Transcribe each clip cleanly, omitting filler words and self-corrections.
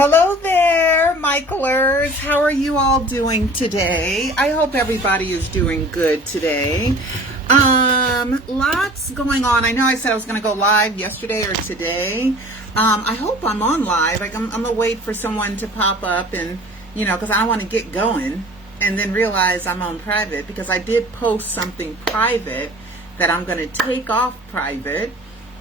Hello there, Michaelers. How are you all doing today? I hope everybody is doing good today. Lots going on. I know I said I was going to go live yesterday or today. I hope I'm on live. I'm going to wait for someone to pop up and, because I want to get going and then realize I'm on private because I did post something private that I'm going to take off private.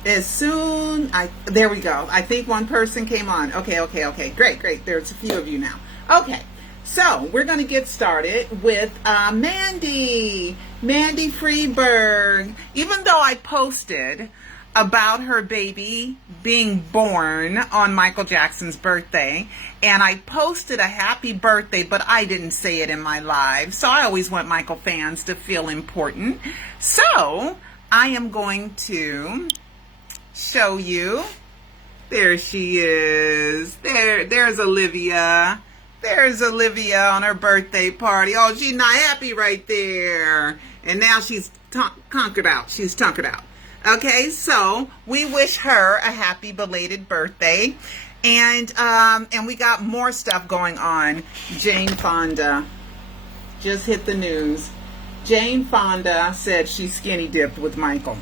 There we go. I think one person came on. Okay. Great. There's a few of you now. Okay. So we're going to get started with Mandy Freeberg. Even though I posted about her baby being born on Michael Jackson's birthday, and I posted a happy birthday, but I didn't say it in my live. So I always want Michael fans to feel important. So I am going to show you. There she is. There's Olivia. There's Olivia on her birthday party. Oh, she's not happy right there. And now she's conquered out. She's tunkered out. Okay, so we wish her a happy belated birthday. And we got more stuff going on. Jane Fonda just hit the news. Jane Fonda said she skinny dipped with Michael.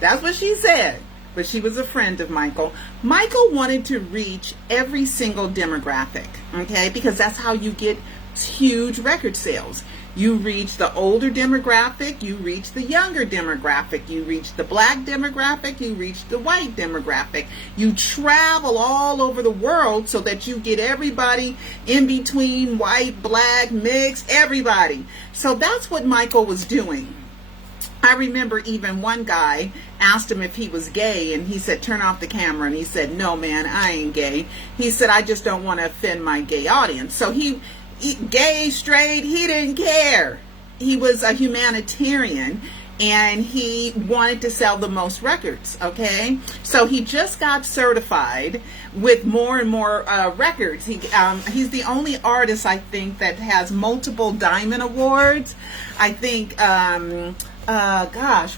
That's what she said. But she was a friend of Michael. Michael wanted to reach every single demographic, okay? Because that's how you get huge record sales. You reach the older demographic, you reach the younger demographic, you reach the black demographic, you reach the white demographic. You travel all over the world so that you get everybody in between, white, black, mixed, everybody. So that's what Michael was doing. I remember even one guy asked him if he was gay, and he said, turn off the camera. And he said, no, man, I ain't gay. He said, I just don't want to offend my gay audience. So he gay, straight, he didn't care. He was a humanitarian, and he wanted to sell the most records, okay? So he just got certified with more and more records. He's the only artist, I think, that has multiple Diamond Awards. I think...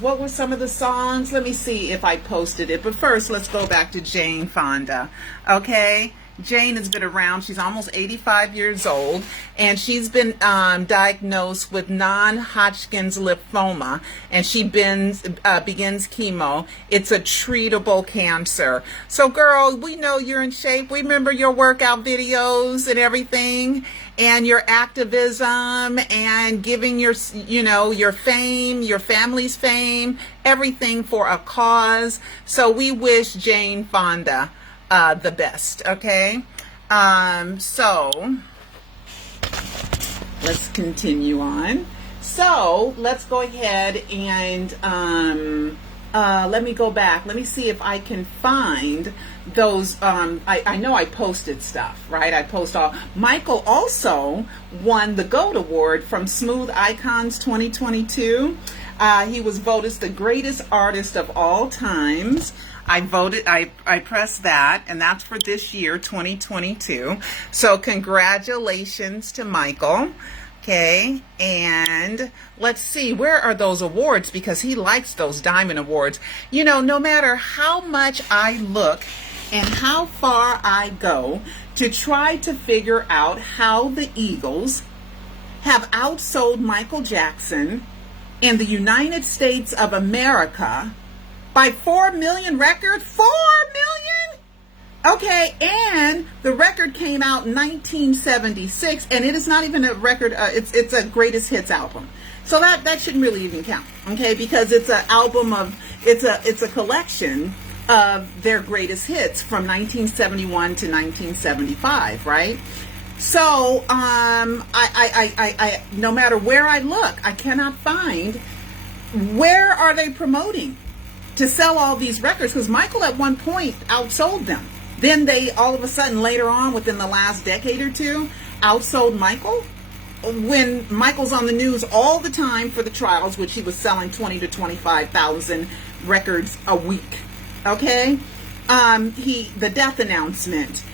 what were some of the songs? Let me see if I posted it. But first, let's go back to Jane Fonda. Okay? Jane has been around. She's almost 85 years old, and she's been diagnosed with non-Hodgkin's lymphoma, and she begins chemo. It's a treatable cancer. So, girl, we know you're in shape. We remember your workout videos and everything, and your activism, and giving your fame, your family's fame, everything for a cause. So we wish Jane Fonda the best, okay? So let's continue on. So let's go ahead and let me go back. Let me see if I can find those. I know I posted stuff, right? I post all. Michael also won the GOAT Award from Smooth Icons 2022. He was voted the greatest artist of all times. I pressed that, and that's for this year, 2022. So congratulations to Michael. Okay, and let's see, where are those awards? Because he likes those Diamond Awards. No matter how much I look and how far I go to try to figure out how the Eagles have outsold Michael Jackson in the United States of America by 4 million records. 4 million? Okay, and the record came out in 1976, and it is not even a record. It's a greatest hits album. So that shouldn't really even count, okay? Because it's an album of it's a collection of their greatest hits from 1971 to 1975, right? So I no matter where I look, I cannot find where are they promoting to sell all these records, because Michael at one point outsold them. Then they all of a sudden later on within the last decade or two outsold Michael, when Michael's on the news all the time for the trials, which he was selling 20 to 25,000 records a week. Okay, the death announcement,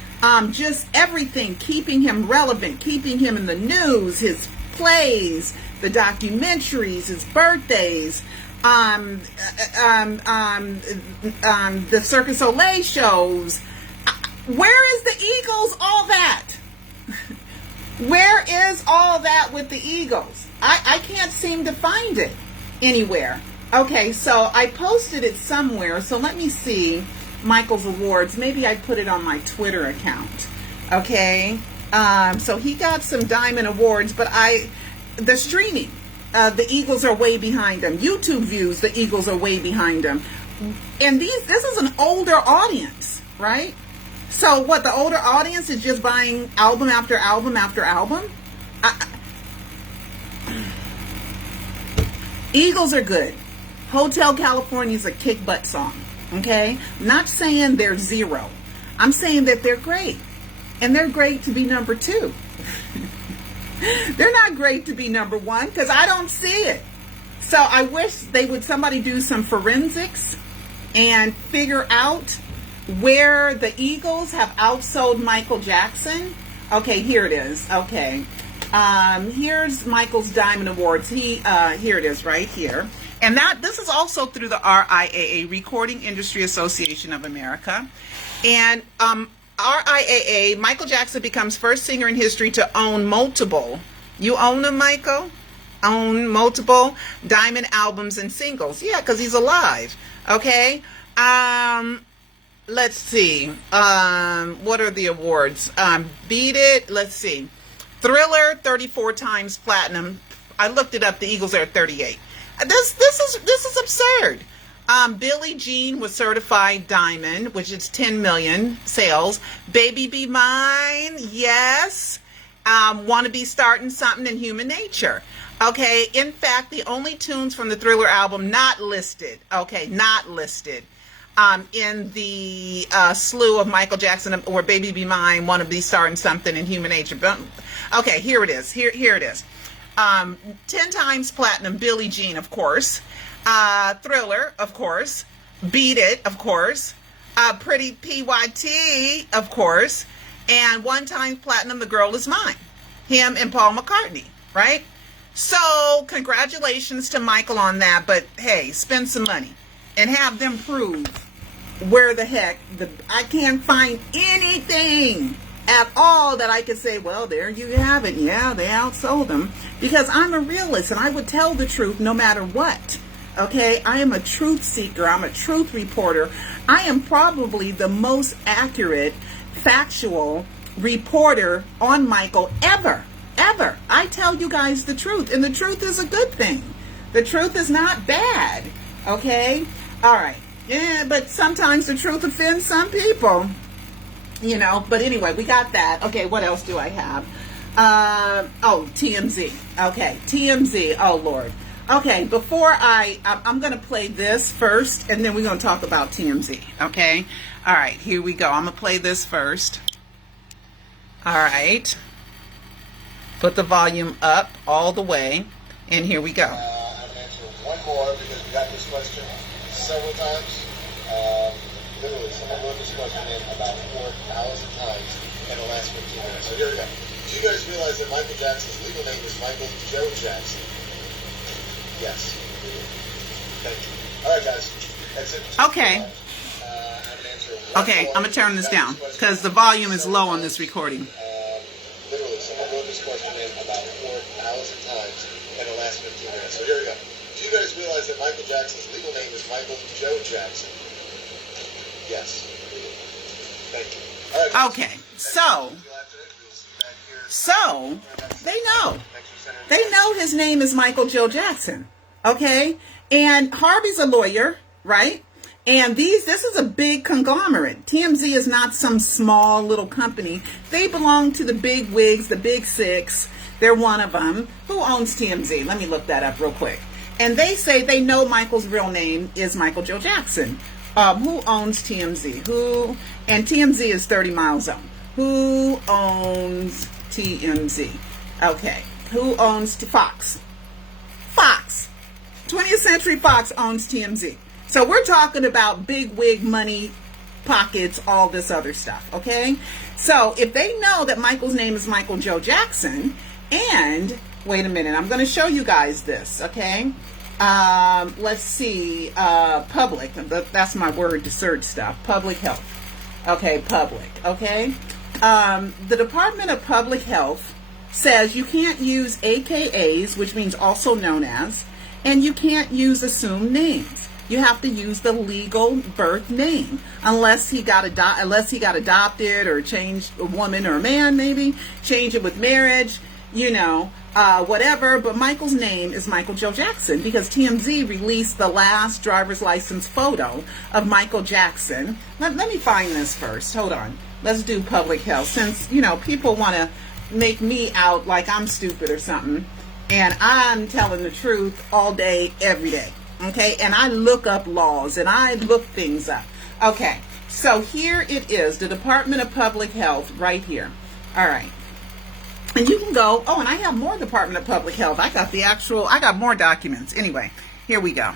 just everything, keeping him relevant, keeping him in the news, his plays, the documentaries, his birthdays, the Circus Soleil shows. Where is the Eagles? All that. Where is all that with the Eagles? I can't seem to find it anywhere. Okay, so I posted it somewhere. So let me see Michael's awards. Maybe I put it on my Twitter account. Okay, so he got some Diamond Awards, but the streaming, the Eagles are way behind them. YouTube views, the Eagles are way behind them. And this is an older audience, right? So what, the older audience is just buying album after album after album? Eagles are good. Hotel California is a kick butt song, okay? I'm not saying they're zero. I'm saying that they're great. And they're great to be number 2. They're not great to be number 1 because I don't see it. So I wish somebody do some forensics and figure out where the Eagles have outsold Michael Jackson. Okay, here it is. Okay. Here's Michael's Diamond Awards. Here it is right here. And this is also through the RIAA, Recording Industry Association of America. And RIAA, Michael Jackson becomes first singer in history to own multiple. You own them, Michael? Own multiple Diamond albums and singles. Yeah, because he's alive. Okay. Let's see. What are the awards? Beat It. Let's see. Thriller, 34 times platinum. I looked it up. The Eagles are at 38. This is absurd. Billie Jean was certified diamond, which is 10 million sales. Baby Be Mine, yes. Wanna Be Starting Something in Human Nature. Okay, in fact, the only tunes from the Thriller album not listed, okay, not listed in the slew of Michael Jackson or Baby Be Mine, Wanna Be Starting Something in Human Nature. Okay, here it is. Here it is. 10 times platinum, Billie Jean, of course. Thriller, of course. Beat It, of course. Pretty PYT, of course. And 1 time platinum, The Girl Is Mine. Him and Paul McCartney, right? So, congratulations to Michael on that. But, hey, spend some money and have them prove where the heck I can't find anything at all that I could say, well, there you have it. Yeah, they outsold them. Because I'm a realist and I would tell the truth no matter what. Okay, I am a truth seeker. I'm a truth reporter. I am probably the most accurate, factual reporter on Michael ever. I tell you guys the truth, and the truth is a good thing. The truth is not bad. Okay? All right. Yeah, but sometimes the truth offends some people. You know, but anyway, we got that. Okay, what else do I have? TMZ. Okay, TMZ. Oh, Lord. Okay, before I'm going to play this first, and then we're going to talk about TMZ. Okay? All right, here we go. I'm going to play this first. All right. Put the volume up all the way, and here we go. I'm going to answer one more because we got this question several times. Literally, someone wrote this question in about 4,000 times in the last 15 minutes. So here we go. Do you guys realize that Michael Jackson's legal name is Michael Joe Jackson? Yes. Thank you. All right, guys. That's it. Okay. Okay, I'm going to turn this down because the volume is low on this recording. Literally, someone wrote this question in about 4,000 times in the last 15 minutes. So here we go. Do you guys realize that Michael Jackson's legal name is Michael Joe Jackson? Yes. Thank you. All right, guys. Okay, so they know. They know his name is Michael Joe Jackson. Okay? And Harvey's a lawyer, right? And this is a big conglomerate. TMZ is not some small little company. They belong to the big wigs, the big six. They're one of them. Who owns TMZ? Let me look that up real quick. And they say they know Michael's real name is Michael Joe Jackson. Who owns TMZ? Who? And TMZ is 30 Mile Zone. Who owns TMZ? Okay. Who owns Fox? Fox. 20th Century Fox owns TMZ. So we're talking about big wig money, pockets, all this other stuff, okay? So if they know that Michael's name is Michael Joe Jackson, and, wait a minute, I'm going to show you guys this, okay? Let's see, public, that's my word to search stuff, public health. Okay, public. Okay. The Department of Public Health says you can't use AKAs, which means also known as, and you can't use assumed names. You have to use the legal birth name, unless he got adopted or changed a woman or a man, maybe change it with marriage, whatever. But Michael's name is Michael Joe Jackson because TMZ released the last driver's license photo of Michael Jackson. Let me find this first. Hold on. Let's do public health, since people want to make me out like I'm stupid or something, and I'm telling the truth all day, every day. Okay, and I look up laws and I look things up. Okay, so here it is, the Department of Public Health right here. All right, and you can go, and I have more Department of Public Health. I got more documents. Anyway, here we go.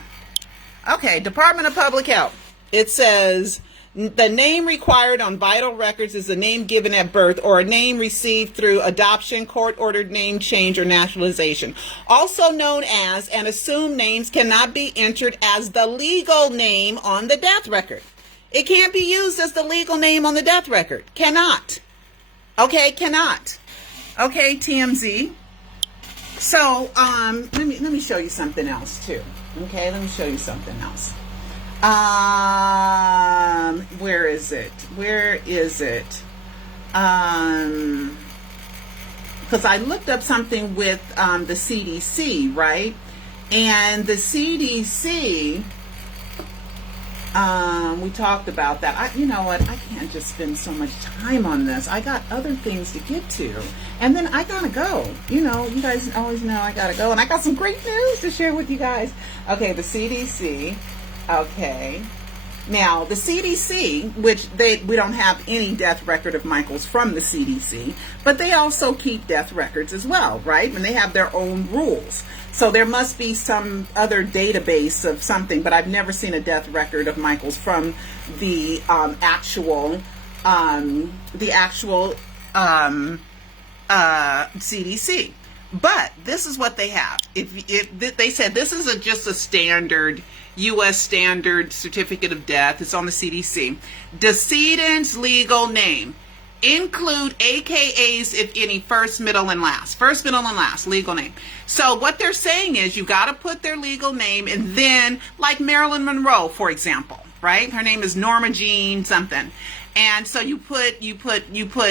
Okay, Department of Public Health. It says the name required on vital records is the name given at birth or a name received through adoption, court-ordered name change, or naturalization. Also known as and assumed names cannot be entered as the legal name on the death record. It can't be used as the legal name on the death record. Cannot. Okay, cannot. Okay, TMZ. So, let me show you something else too. Okay, let me show you something else. Where is it? Because I looked up something with the CDC, right? And the CDC, we talked about that. You know what? I can't just spend so much time on this. I got other things to get to. And then I gotta go. You guys always know I gotta go. And I got some great news to share with you guys. Okay, the CDC. Okay. Now, the CDC, which we don't have any death record of Michael's from the CDC, but they also keep death records as well, right? And they have their own rules. So there must be some other database of something, but I've never seen a death record of Michael's from the actual CDC. But this is what they have. If they said this is just a standard U.S. standard certificate of death. It's on the CDC. Decedent's legal name. Include AKAs, if any, first, middle, and last. First, middle, and last, legal name. So what they're saying is you got to put their legal name, and then, like Marilyn Monroe, for example, right? Her name is Norma Jean something. And so you put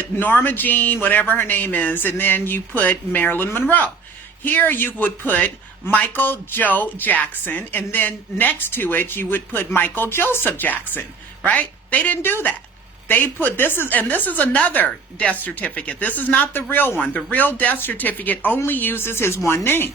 Norma Jean, whatever her name is, and then you put Marilyn Monroe. Here you would put Michael Joe Jackson, and then next to it you would put Michael Joseph Jackson, right? They didn't do that. They put this is another death certificate. This is not the real one. The real death certificate only uses his one name.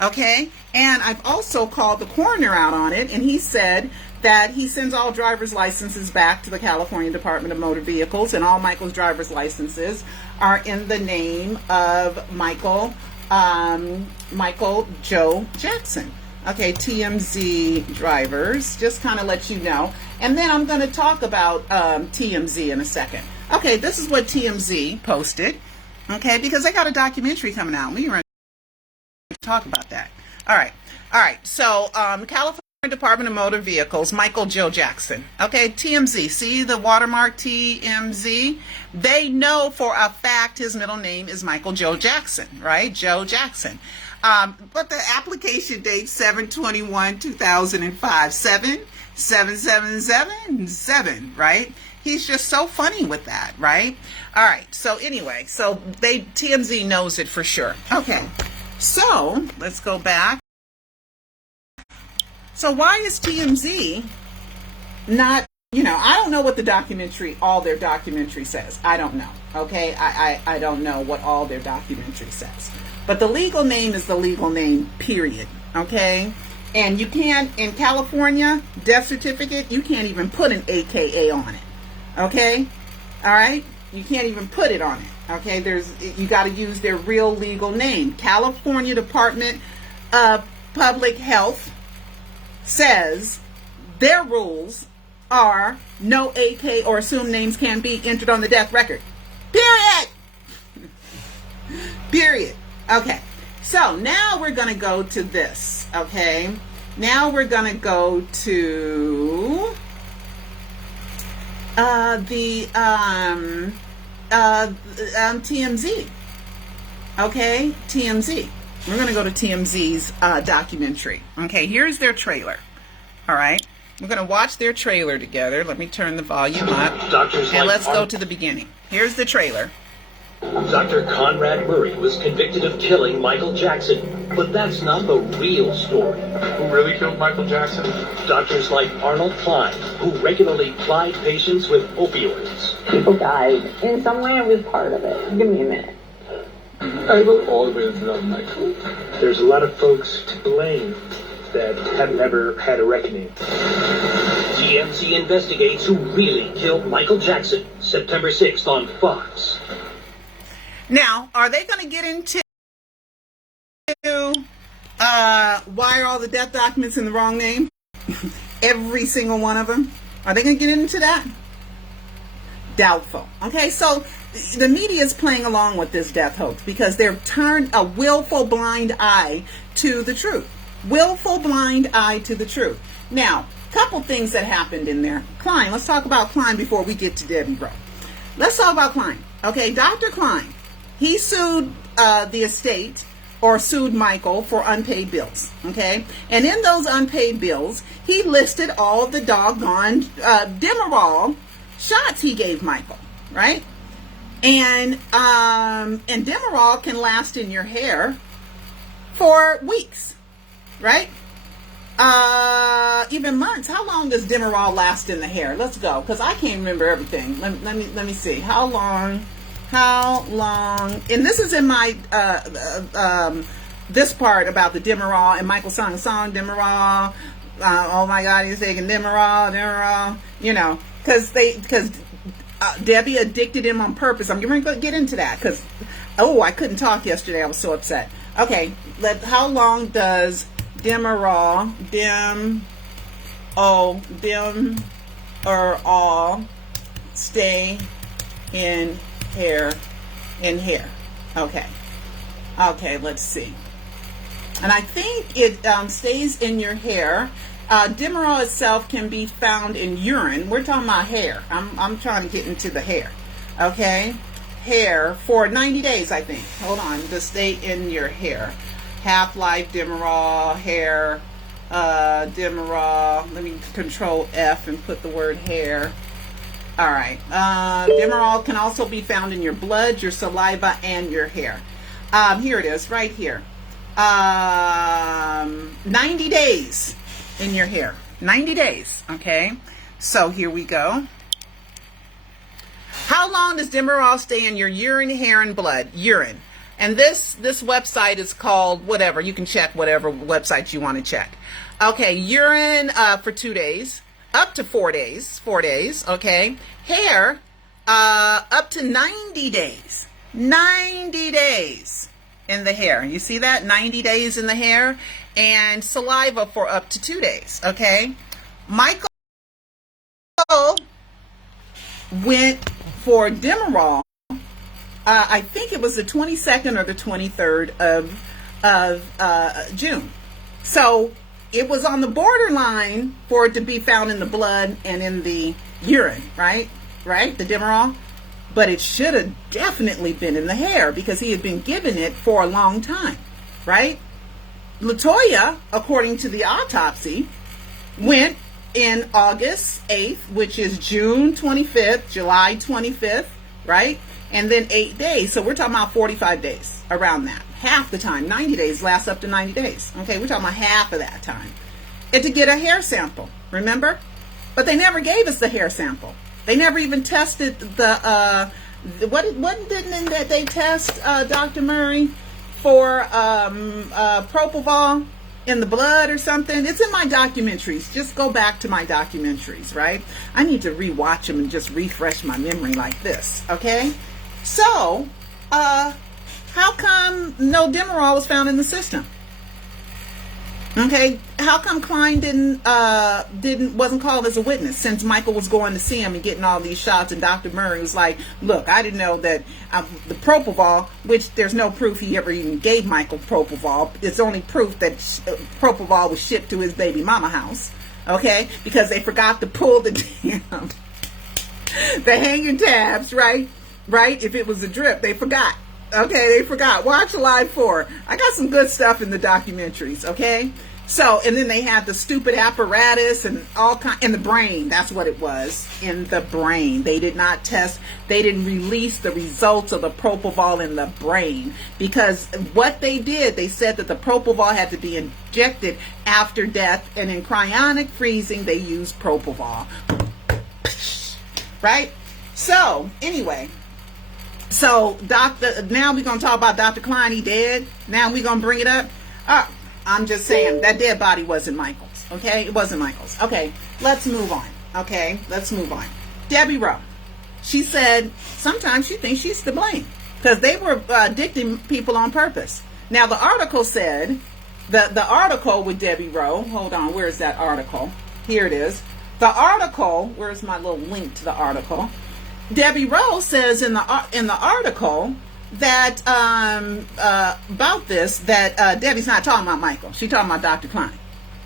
Okay? And I've also called the coroner out on it, and he said that he sends all driver's licenses back to the California Department of Motor Vehicles, and all Michael's driver's licenses are in the name of Michael Joe Jackson. Okay, TMZ drivers, just kind of let you know. And then I'm going to talk about TMZ in a second. Okay, this is what TMZ posted. Okay, because they got a documentary coming out. We're going to talk about that. All right. So, California Department of Motor Vehicles, Michael Joe Jackson. Okay, TMZ. See the watermark TMZ? They know for a fact his middle name is Michael Joe Jackson, right? Joe Jackson. But the application date 7/21/2005, 7/7/7/7, right? He's just so funny with that, right? All right. So anyway, so TMZ knows it for sure. Okay. So let's go back. So why is TMZ not, I don't know what all their documentary says. I don't know. Okay. I don't know what all their documentary says. But the legal name is the legal name, period. Okay? And you can't, in California, death certificate, you can't even put an AKA on it. Okay? All right? You can't even put it on it. Okay? You got to use their real legal name. California Department of Public Health says their rules are no AK or assumed names can be entered on the death record. Period. Period. Okay, so now we're going to go to this, okay? Now we're going to go to the TMZ. Okay, TMZ. We're going to go to TMZ's documentary. Okay, here's their trailer. All right, we're going to watch their trailer together. Let me turn the volume up. And let's go to the beginning. Here's the trailer. Dr. Conrad Murray was convicted of killing Michael Jackson, but that's not the real story. Who really killed Michael Jackson? Doctors like Arnold Klein, who regularly plied patients with opioids. People died. In some way, I was part of it. Give me a minute. I will always love Michael. There's a lot of folks to blame that have never had a reckoning. TMZ investigates who really killed Michael Jackson, September 6th on Fox. Now, are they going to get into why are all the death documents in the wrong name? Every single one of them. Are they going to get into that? Doubtful. Okay, so the media is playing along with this death hoax because they've turned a willful blind eye to the truth. Willful blind eye to the truth. Now, couple things that happened in there. Klein, let's talk about Klein before we get to Debbie Rowe. Let's talk about Klein. Okay, Dr. Klein, he sued the estate or sued Michael for unpaid bills. Okay, and in those unpaid bills, he listed all of the doggone Demerol shots he gave Michael, right? And Demerol can last in your hair for weeks, right? Even months. How long does Demerol last in the hair? Let's go, because I can't remember everything. Let me see. How long? And this is in my this part about the Demerol, and Michael sung a song, Demerol. Oh my God, he's taking Demerol. You know, because Debbie addicted him on purpose. I'm going to get into that because I couldn't talk yesterday. I was so upset. Okay, how long does Demerol stay in hair? Okay, let's see. And I think it stays in your hair. Demerol itself can be found in urine. We're talking about hair. I'm trying to get into the hair. Okay, hair for 90 days, I think. Hold on, to stay in your hair. Half-life, Demerol, hair, Demerol. Let me control F and put the word hair. All right. Demerol can also be found in your blood, your saliva, and your hair. Here it is, right here. 90 days in your hair. 90 days. Okay. So here we go. How long does Demerol stay in your urine, hair, and blood? Urine. And this website is called whatever. You can check whatever website you want to check. Okay, urine for 2 days, up to 4 days. 4 days. Okay, hair up to 90 days. 90 days in the hair. You see that? 90 days in the hair, and saliva for up to 2 days. Okay, Michael went for Demerol. I think it was the 22nd or the 23rd of June. So it was on the borderline for it to be found in the blood and in the urine, right? Right? The Demerol. But it should have definitely been in the hair because he had been given it for a long time, right? LaToya, according to the autopsy, went in August 8th, which is June 25th, July 25th, right? And then 8 days. So we're talking about 45 days, around that. Half the time. 90 days lasts up to 90 days. Okay, we're talking about half of that time. And to get a hair sample, remember? But they never gave us the hair sample. They never even tested the, didn't they test Dr. Murray for propofol in the blood or something? It's in my documentaries. Just go back to my documentaries, right? I need to rewatch them and just refresh my memory like this, okay? So, how come no Demerol was found in the system? Okay, how come Klein wasn't called as a witness since Michael was going to see him and getting all these shots, and Dr. Murray was like, look, I didn't know that the propofol, which there's no proof he ever even gave Michael propofol. It's only proof that propofol was shipped to his baby mama house, okay, because they forgot to pull the damn The hanging tabs, right? Right? If it was a drip, they forgot. Okay, they forgot. Watch Live 4. I got some good stuff in the documentaries, okay? So, and then they had the stupid apparatus and all kind in the brain. That's what it was, in the brain. They did not test, they didn't release the results of the propofol in the brain, because what they did, they said that the propofol had to be injected after death, and in cryonic freezing they used propofol. Right? So, anyway, so now we're going to talk about Dr. Klein. He dead. Now we're going to bring it up. I'm just saying that dead body wasn't Michael's. Okay, it wasn't Michael's. Okay, let's move on. Okay, let's move on. Debbie Rowe. She said sometimes she thinks she's to blame because they were addicting people on purpose. Now the article said, the article with Debbie Rowe. Hold on, where's that article? Here it is. The article. Where's my little link to the article? Debbie Rowe says in the article that about this, that Debbie's not talking about Michael. She's talking about Dr. Klein.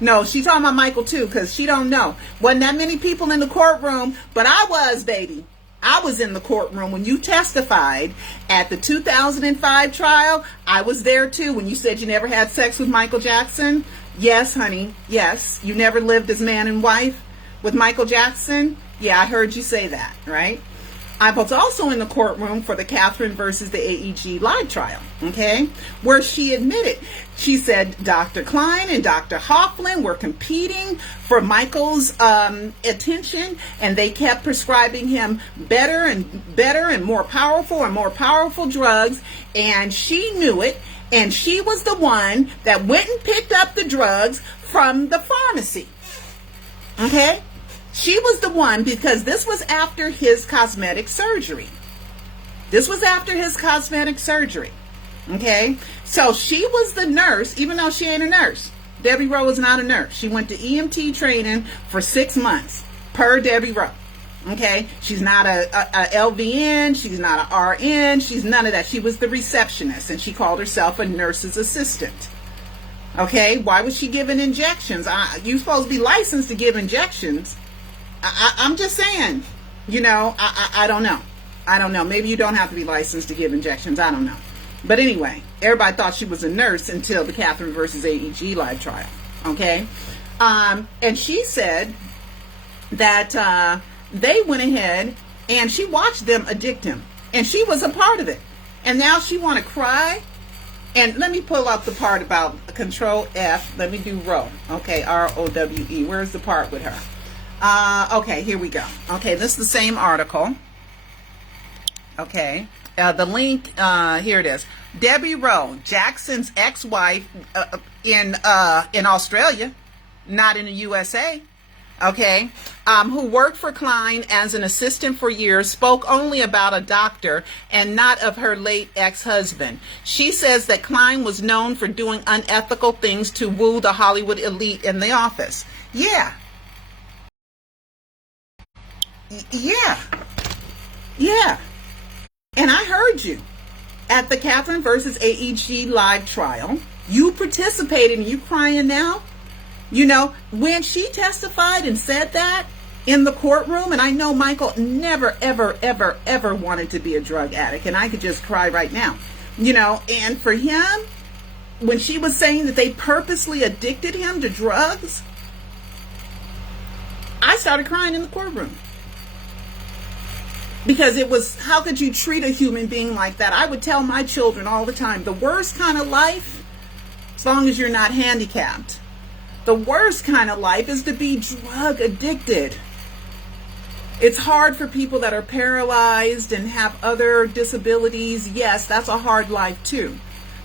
No, she's talking about Michael too, because she don't know. Wasn't that many people in the courtroom, but I was, baby. I was in the courtroom when you testified at the 2005 trial. I was there too when you said you never had sex with Michael Jackson. Yes, honey. Yes. You never lived as man and wife with Michael Jackson. Yeah, I heard you say that, right? I was also in the courtroom for the Catherine versus the AEG live trial, okay, where she admitted, she said Dr. Klein and Dr. Hoffman were competing for Michael's attention, and they kept prescribing him better and more powerful drugs, and she knew it, and she was the one that went and picked up the drugs from the pharmacy, okay? She was the one, because this was after his cosmetic surgery. This was after his cosmetic surgery. Okay? So she was the nurse, even though she ain't a nurse. Debbie Rowe is not a nurse. She went to EMT training for 6 months, per Debbie Rowe. Okay? She's not a LVN. She's not a RN. She's none of that. She was the receptionist, and she called herself a nurse's assistant. Okay? Why was she giving injections? You're supposed to be licensed to give injections. I'm just saying, you know, I don't know. I don't know. Maybe you don't have to be licensed to give injections. I don't know. But anyway, everybody thought she was a nurse until the Catherine versus AEG live trial. Okay? And she said that they went ahead and she watched them addict him. And she was a part of it. And now she want to cry. And let me pull up the part about Control F. Let me do Rowe. Okay, ROWE. Where's the part with her? Okay, here we go. Okay, this is the same article. Okay, the link, here it is. Debbie Rowe, Jackson's ex-wife, in Australia, not in the USA. Okay, who worked for Klein as an assistant for years, spoke only about a doctor and not of her late ex-husband. She says that Klein was known for doing unethical things to woo the Hollywood elite in the office. Yeah. And I heard you at the Catherine versus AEG live trial. You participated and you crying now. You know, when she testified and said that in the courtroom, and I know Michael never, ever wanted to be a drug addict, and I could just cry right now. You know, and for him, when she was saying that they purposely addicted him to drugs, I started crying in the courtroom. Because it was, how could you treat a human being like that? I would tell my children all the time, the worst kind of life, as long as you're not handicapped, the worst kind of life is to be drug addicted. It's hard for people that are paralyzed and have other disabilities. Yes, that's a hard life too.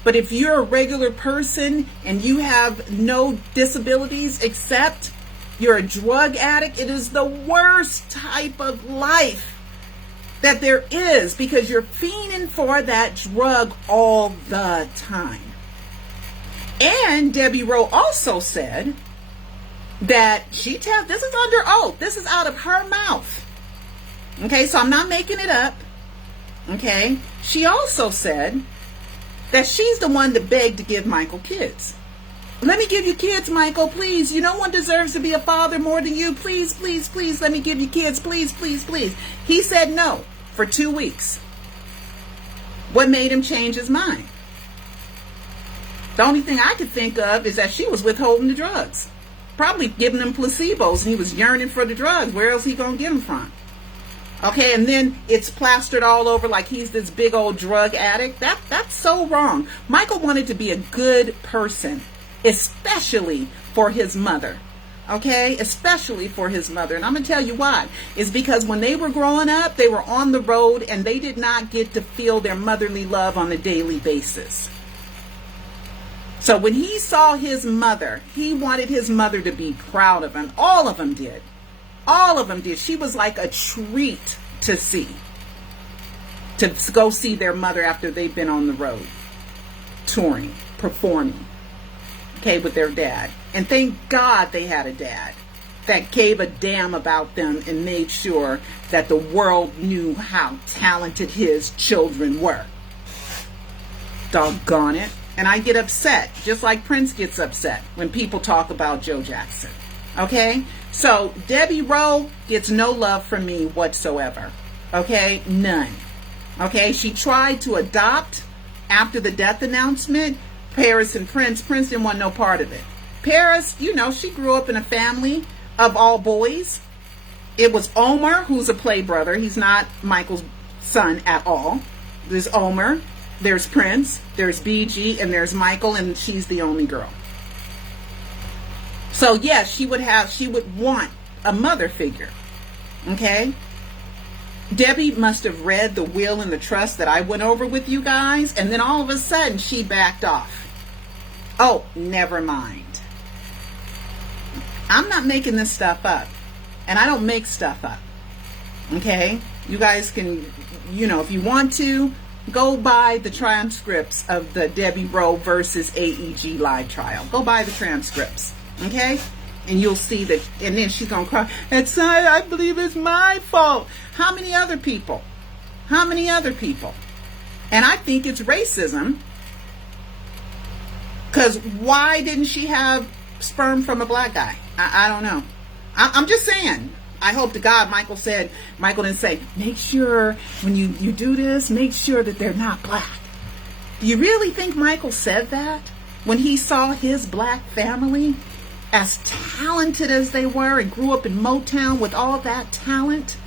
But if you're a regular person and you have no disabilities except you're a drug addict, it is the worst type of life that there is, because you're fiending for that drug all the time. And Debbie Rowe also said that this is under oath. This is out of her mouth. Okay, so I'm not making it up. Okay, she also said that she's the one that begged to give Michael kids. Let me give you kids, Michael, please. No one deserves to be a father more than you. Please, please, please, let me give you kids. Please, please, please. He said no for 2 weeks. What made him change his mind? The only thing I could think of is that she was withholding the drugs. Probably giving him placebos, and he was yearning for the drugs. Where else he gonna get them from? Okay, and then it's plastered all over like he's this big old drug addict. That's so wrong. Michael wanted to be a good person, especially for his mother. Okay, especially for his mother. And I'm going to tell you why. It's because when they were growing up, they were on the road and they did not get to feel their motherly love on a daily basis. So when he saw his mother, he wanted his mother to be proud of him. All of them did. All of them did. She was like a treat to see. To go see their mother after they've been on the road, touring, performing, okay, with their dad. And thank God they had a dad that gave a damn about them and made sure that the world knew how talented his children were. Doggone it. And I get upset, just like Prince gets upset when people talk about Joe Jackson. Okay? So Debbie Rowe gets no love from me whatsoever. Okay? None. Okay? She tried to adopt after the death announcement, Paris and Prince. Prince didn't want no part of it. Paris, she grew up in a family of all boys. It was Omer, who's a play brother. He's not Michael's son at all. There's Omer. There's Prince, there's BG, and there's Michael, and she's the only girl. So yes, she would want a mother figure. Okay? Debbie must have read the will and the trust that I went over with you guys, and then all of a sudden she backed off. Oh, never mind. I'm not making this stuff up, and I don't make stuff up. Okay? You guys can, if you want to, go buy the transcripts of the Debbie Rowe versus AEG live trial. Go buy the transcripts, okay? And you'll see that, and then she's going to cry, I believe it's my fault. How many other people? How many other people? And I think it's racism, because why didn't she have sperm from a black guy? I don't know. I'm just saying. I hope to God Michael didn't say, make sure when you do this, make sure that they're not black. Do you really think Michael said that when he saw his black family, as talented as they were and grew up in Motown with all that talent?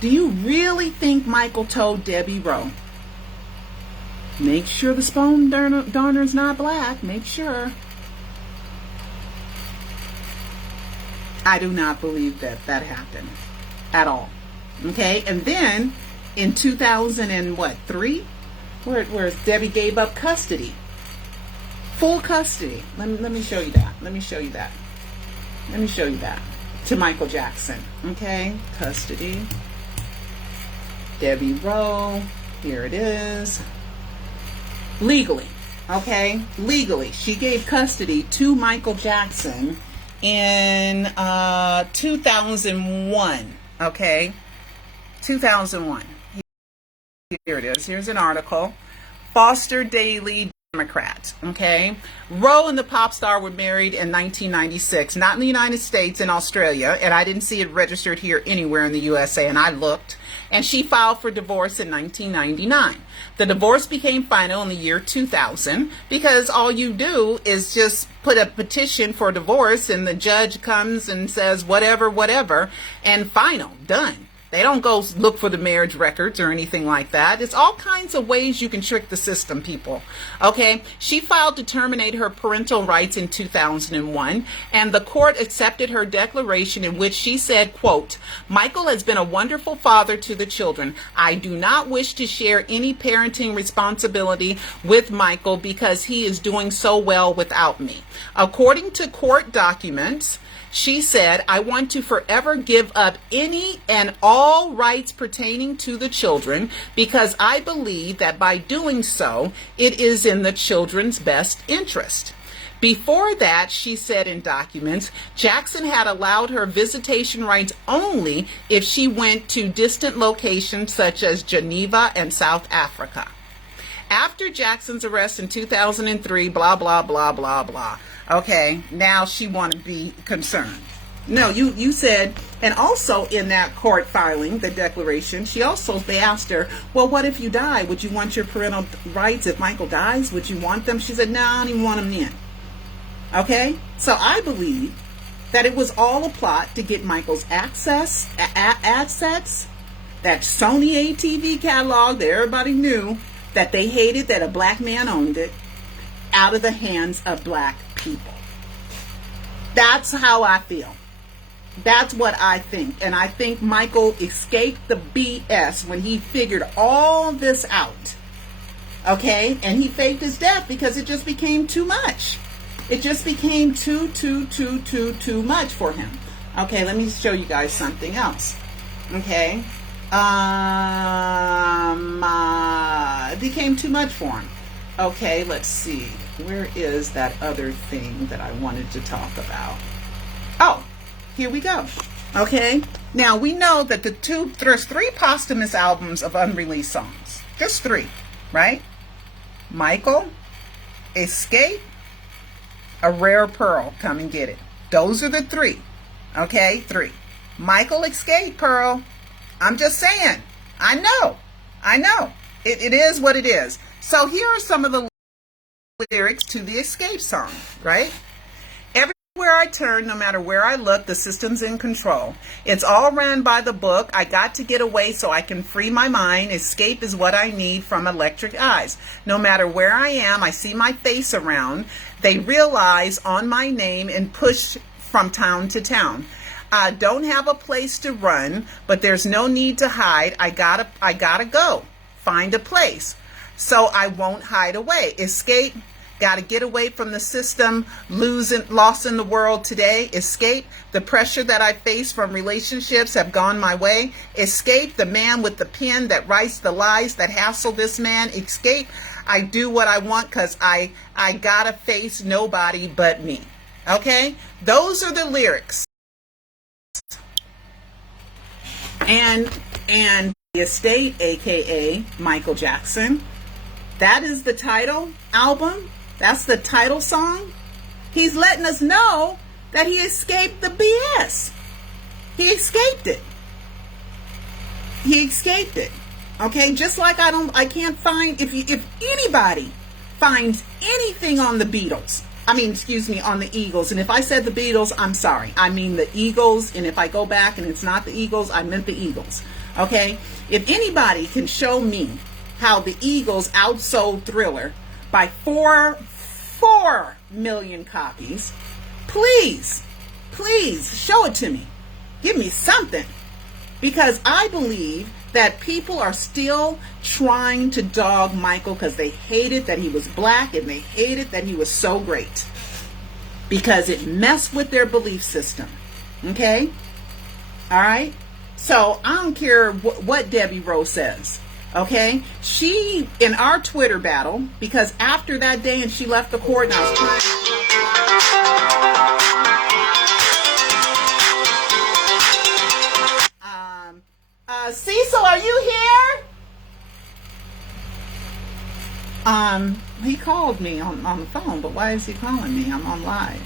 Do you really think Michael told Debbie Rowe, make sure the sperm donor's not black, make sure? I do not believe that happened at all. Okay, and then in 2003, where Debbie gave up custody, full custody. Let me show you that. Let me show you that to Michael Jackson. Okay, custody. Debbie Rowe. Here it is. Legally, okay, legally, she gave custody to Michael Jackson in 2001, okay, 2001. Here it is. Here's an article. Foster Daily Democrat, okay. Rowe and the pop star were married in 1996, not in the United States, in Australia, and I didn't see it registered here anywhere in the USA, and I looked, and she filed for divorce in 1999. The divorce became final in the year 2000 because all you do is just put a petition for divorce and the judge comes and says whatever, and final, done. They don't go look for the marriage records or anything like that. It's all kinds of ways you can trick the system, people. Okay, she filed to terminate her parental rights in 2001, and the court accepted her declaration in which she said, quote, Michael has been a wonderful father to the children. I do not wish to share any parenting responsibility with Michael because he is doing so well without me. According to court documents, she said, I want to forever give up any and all rights pertaining to the children because I believe that by doing so, it is in the children's best interest. Before that, she said in documents, Jackson had allowed her visitation rights only if she went to distant locations such as Geneva and South Africa. After Jackson's arrest in 2003, blah, blah, blah, blah, blah. Okay, now she want to be concerned. No, you said, and also in that court filing, the declaration, they asked her, well, what if you die? Would you want your parental rights? If Michael dies, would you want them? She said, no, I don't even want them then. Okay, so I believe that it was all a plot to get Michael's assets, that Sony ATV catalog that everybody knew that they hated, that a black man owned it, out of the hands of black people. That's how I feel. That's what I think. And I think Michael escaped the BS when he figured all this out. Okay? And he faked his death because it just became too much. It just became too much for him. Okay, let me show you guys something else. Okay? It became too much for him. Okay, let's see. Where is that other thing that I wanted to talk about? Oh, here we go. Okay, now we know that there's 3 posthumous albums of unreleased songs. Just 3, right? Michael, Escape, A Rare Pearl, Come and Get It. Those are the 3. Okay, 3. Michael, Escape, Pearl. I'm just saying. I know. It is what it is. So here are some of the lyrics to the Escape song, right? Everywhere I turn, no matter where I look, the system's in control. It's all ran by the book. I got to get away so I can free my mind. Escape is what I need from electric eyes. No matter where I am, I see my face around. They realize on my name and push from town to town. I don't have a place to run, but there's no need to hide. I gotta go. Find a place. So I won't hide away. Escape. Gotta get away from the system. Lost in the world today. Escape. The pressure that I face from relationships have gone my way. Escape. The man with the pen that writes the lies that hassle this man. Escape. I do what I want because I gotta face nobody but me. Okay? Those are the lyrics. And the estate, aka Michael Jackson, that is the title album. That's the title song. He's letting us know that he escaped the BS. He escaped it. Okay, just like I can't find, if anybody finds anything on the Beatles, on the Eagles. And if I said the Beatles, I'm sorry. I mean the Eagles. And if I go back and it's not the Eagles, I meant the Eagles. Okay? If anybody can show me how the Eagles outsold Thriller by 4 million copies, please show it to me. Give me something. Because I believe that people are still trying to dog Michael because they hated that he was black and they hated that he was so great. Because it messed with their belief system. Okay? All right? So I don't care what Debbie Rowe says. Okay? She, in our Twitter battle, because after that day and she left the court and I was crying. Cecil, are you here? He called me on the phone, but why is he calling me? I'm on live.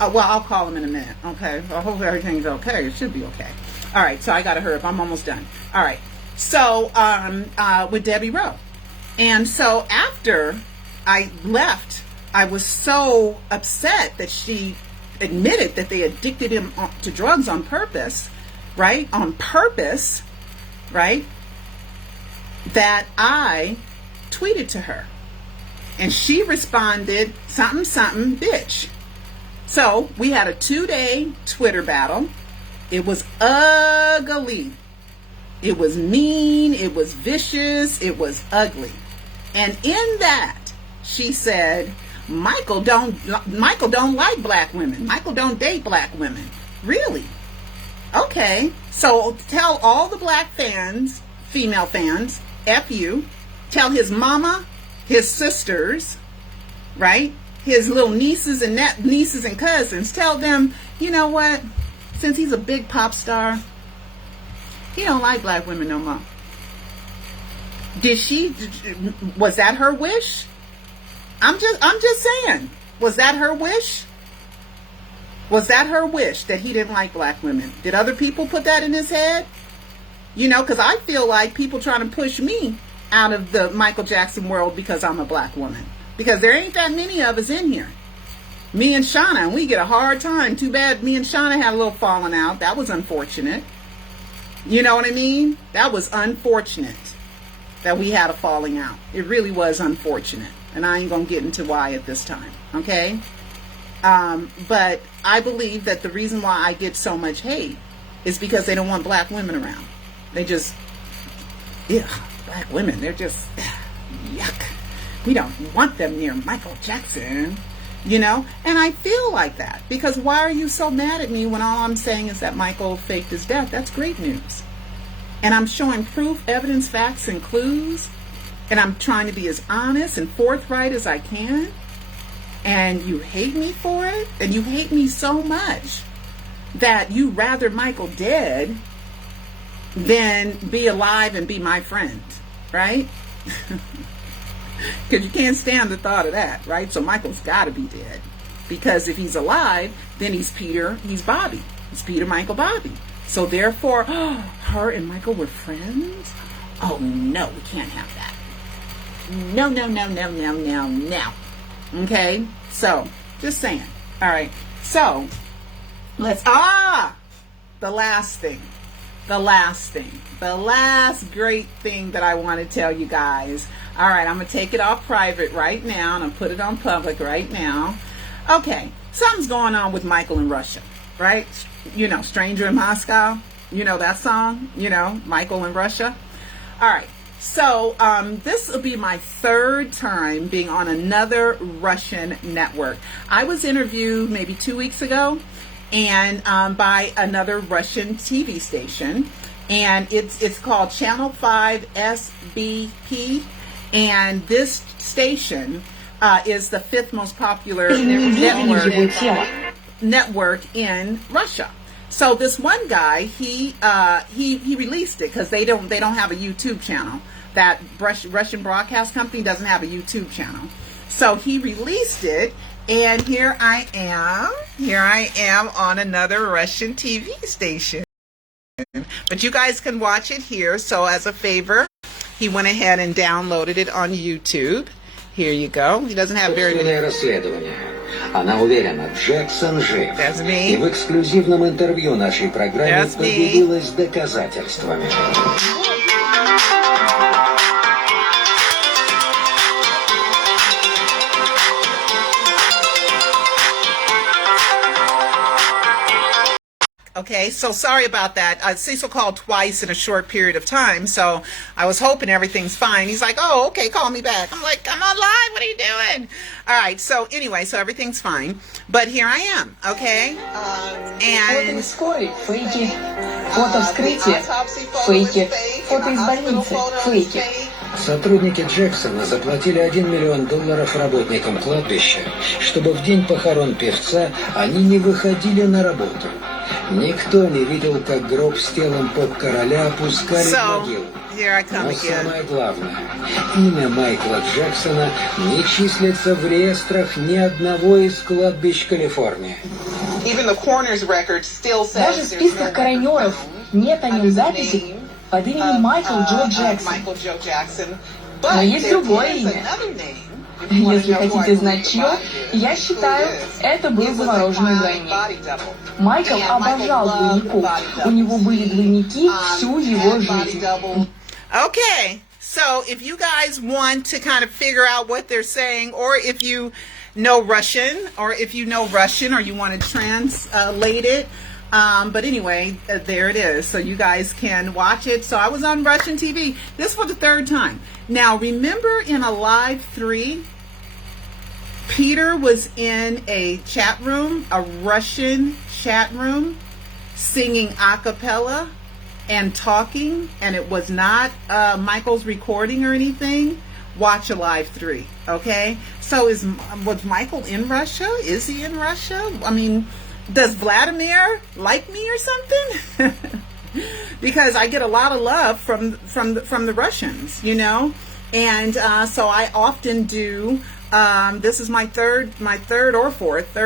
Well, I'll call him in a minute. Okay. I hope everything's okay. It should be okay. All right. So I got to hurry up. I'm almost done. All right. So, with Debbie Rowe. And so after I left, I was so upset that she admitted that they addicted him to drugs on purpose, right? On purpose, right? That I tweeted to her. And she responded, something, bitch. So we had a 2-day Twitter battle. It was ugly. It was mean. It was vicious. It was ugly. And in that, she said, Michael don't like black women. Michael don't date black women. Really? Okay. So tell all the black fans, female fans, F you. Tell his mama, his sisters, right? His little nieces and cousins. Tell them, you know what? Since he's a big pop star, he don't like black women no more. Was that her wish? I'm just saying, was that her wish? Was that her wish that he didn't like black women? Did other people put that in his head? You know, because I feel like people trying to push me out of the Michael Jackson world because I'm a black woman. Because there ain't that many of us in here. Me and Shauna, and we get a hard time. Too bad me and Shauna had a little falling out. That was unfortunate. You know what I mean? That was unfortunate that we had a falling out. It really was unfortunate. And I ain't going to get into why at this time. Okay? But I believe that the reason why I get so much hate is because they don't want black women around. They just, black women, they're just, yuck. We don't want them near Michael Jackson, you know? And I feel like that because why are you so mad at me when all I'm saying is that Michael faked his death? That's great news. And I'm showing proof, evidence, facts, and clues. And I'm trying to be as honest and forthright as I can. And you hate me for it? And you hate me so much that you rather Michael dead than be alive and be my friend, right? Because you can't stand the thought of that, right? So Michael's got to be dead. Because if he's alive, then he's Bobby. He's Peter, Michael, Bobby. So therefore, her and Michael were friends? Oh, no, we can't have that. No, no, no, no, no, no, no. Okay? So, just saying. All right. So, let's, the last thing. The last great thing that I want to tell you guys. All right, I'm going to take it off private right now, and I'll put it on public right now. Okay, something's going on with Michael in Russia, right? You know, Stranger in Moscow. You know that song? You know, Michael in Russia. All right, so this will be my third time being on another Russian network. I was interviewed maybe 2 weeks ago, and by another Russian TV station, and it's called Channel 5 SBP, and this station is the fifth most popular network in Russia. So this one guy, he released it because they don't have a YouTube channel. That Russian broadcast company doesn't have a YouTube channel. So he released it. And here I am on another Russian TV station. But you guys can watch it here. So as a favor, he went ahead and downloaded it on YouTube. Here you go. He doesn't have very many. Она уверена, Джексон жив. That's me. И в эксклюзивном интервью нашей программе поделилась доказательствами. Okay, so sorry about that. Cecil called twice in a short period of time, so I was hoping everything's fine. He's like, oh, okay, call me back. I'm like, I'm on live. What are you doing? All right, so anyway, so everything's fine. But here I am, okay? And... Фейки. Фото вскрытия. Фейки. Фото из больницы. Фейки. Сотрудники Джексона заплатили $1 миллион работникам кладбища, чтобы в день похорон певца они не выходили на работу. Никто не видел, как гроб с телом поп-короля опускали в могилу. Но самое главное, имя Майкла Джексона не числится в реестрах ни одного из кладбищ Калифорнии. Даже в списках коронеров нет о нем записи под именем Майкл Джо Джексон. Но есть другое имя. Если хотите знать чье, я считаю, это был замороженный двойник. Майкл обожал двойников. У него были двойники всю его жизнь. Okay, so if you guys want to kind of figure out what they're saying, or if you know Russian, or you want to translate it, but anyway, there it is. So you guys can watch it. So I was on Russian TV. This for the third time. Now, remember in Alive 3, Peter was in a chat room, a Russian chat room, singing a cappella and talking, and it was not Michael's recording or anything. Watch Alive 3, okay? So was Michael in Russia? Is he in Russia? I mean, does Vladimir like me or something? because I get a lot of love from the Russians, you know, and so I often do. This is my third or fourth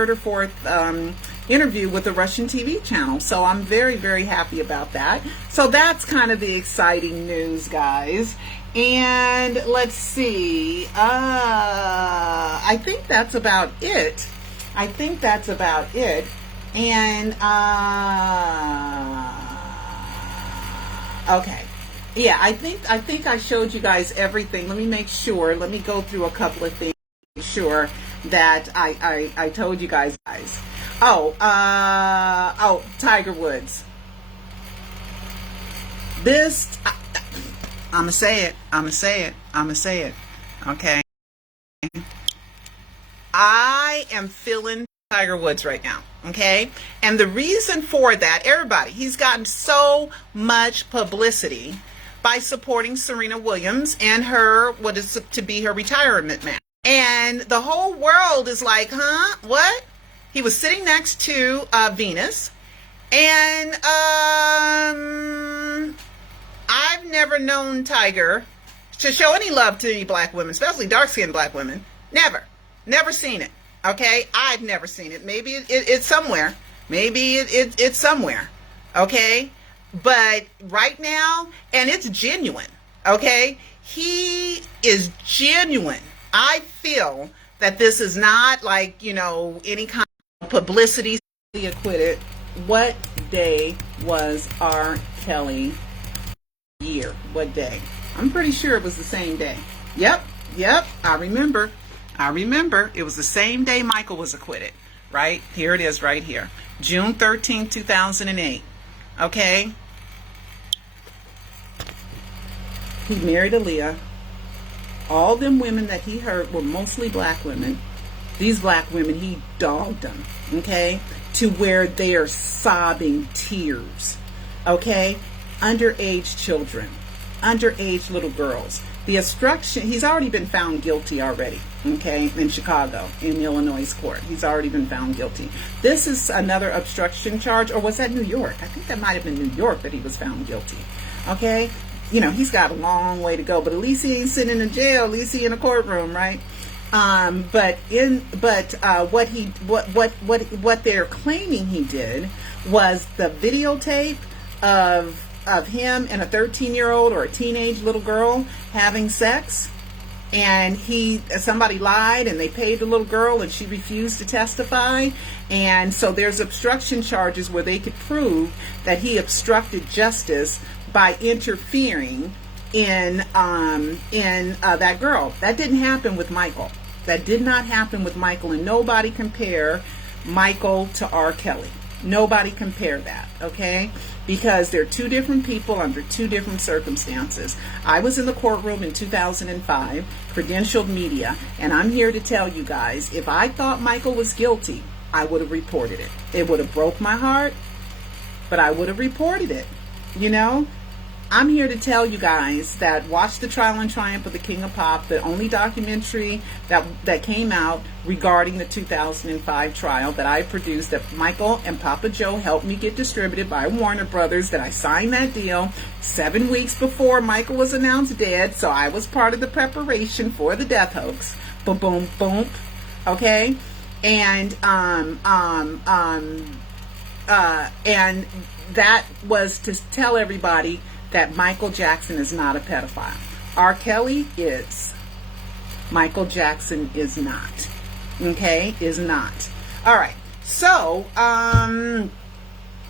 interview with the Russian TV channel, so I'm very, very happy about that. So that's kind of the exciting news, guys. And let's see, I think that's about it. And okay, yeah, I think I showed you guys everything. Let me make sure. Let me go through a couple of things. Sure that I told you guys. Oh, Tiger Woods. This, I'm gonna say it. Okay. I am feeling Tiger Woods right now. Okay. And the reason for that, everybody, he's gotten so much publicity by supporting Serena Williams and her, what is to be her retirement match. And the whole world is like, huh? What? He was sitting next to Venus. And I've never known Tiger to show any love to any black women, especially dark-skinned black women. Never seen it. Okay? I've never seen it. Maybe it's somewhere. It's somewhere. Okay? But right now, and it's genuine. Okay? He is genuine. I feel that this is not like, you know, any kind of publicity. Acquitted. What day was R. Kelly year? What day? I'm pretty sure it was the same day. Yep. I remember. It was the same day Michael was acquitted. Right? Here it is right here. June 13, 2008. Okay? He married Aaliyah. All them women that he heard were mostly black women. These black women, he dogged them, okay, to where they are sobbing tears, okay? Underage children, underage little girls. The obstruction, he's already been found guilty already, okay, in Chicago, in Illinois court. He's already been found guilty. This is another obstruction charge, or was that New York? I think that might have been New York that he was found guilty, okay? You know, he's got a long way to go, but at least he ain't sitting in jail. At least he in a courtroom, right? What they're claiming he did was the videotape of him and a 13-year-old or a teenage little girl having sex, and somebody lied and they paid the little girl and she refused to testify, and so there's obstruction charges where they could prove that he obstructed justice by interfering in that girl. That didn't happen with Michael. That did not happen with Michael, and nobody compare Michael to R. Kelly. Nobody compare that, okay? Because they're two different people under two different circumstances. I was in the courtroom in 2005, credentialed media, and I'm here to tell you guys, if I thought Michael was guilty, I would have reported it. It would have broke my heart, but I would have reported it, you know? I'm here to tell you guys that watch the Trial and Triumph of the King of Pop, the only documentary that came out regarding the 2005 trial that I produced, that Michael and Papa Joe helped me get distributed by Warner Brothers, that I signed that deal 7 weeks before Michael was announced dead, so I was part of the preparation for the death hoax. Boom, boom, boom. Okay? And that was to tell everybody that Michael Jackson is not a pedophile. R. Kelly is. Michael Jackson is not. Okay? Is not. All right. So,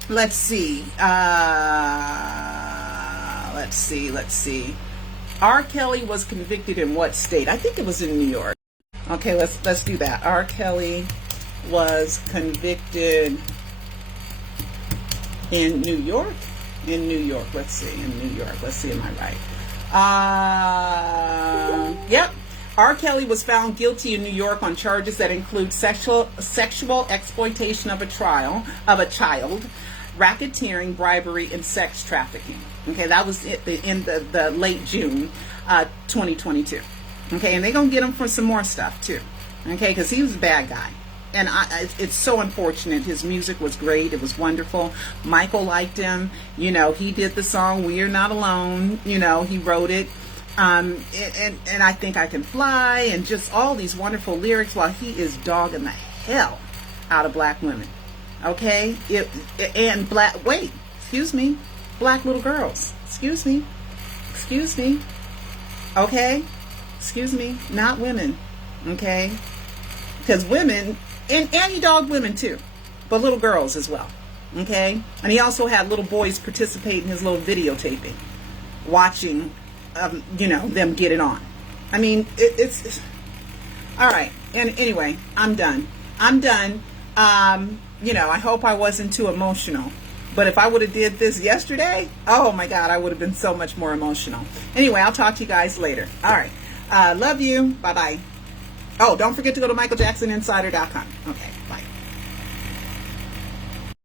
let's see. Let's see. R. Kelly was convicted in what state? I think it was in New York. Okay, let's do that. R. Kelly was convicted in New York. In New York. Let's see. In New York. Let's see. Am I right? Yep. R. Kelly was found guilty in New York on charges that include sexual exploitation of a child, racketeering, bribery, and sex trafficking. Okay, that was in the late June 2022. Okay, and they're going to get him for some more stuff too. Okay, because he was a bad guy. And it's so unfortunate. His music was great. It was wonderful. Michael liked him. You know, he did the song "We're Not Alone." You know, he wrote it. And I Think I Can Fly, and just all these wonderful lyrics, while he is dogging the hell out of black women. Okay? And black little girls. Excuse me. Okay? Excuse me. Not women. Okay? Because women, and he dogged women too, but little girls as well. Okay? And he also had little boys participate in his little videotaping, watching, you know, them get it on. I mean, it's all right. And anyway, I'm done. You know, I hope I wasn't too emotional. But if I would have did this yesterday, oh my God, I would have been so much more emotional. Anyway, I'll talk to you guys later. All right. Love you. Bye-bye. Oh, don't forget to go to michaeljacksoninsider.com. Okay.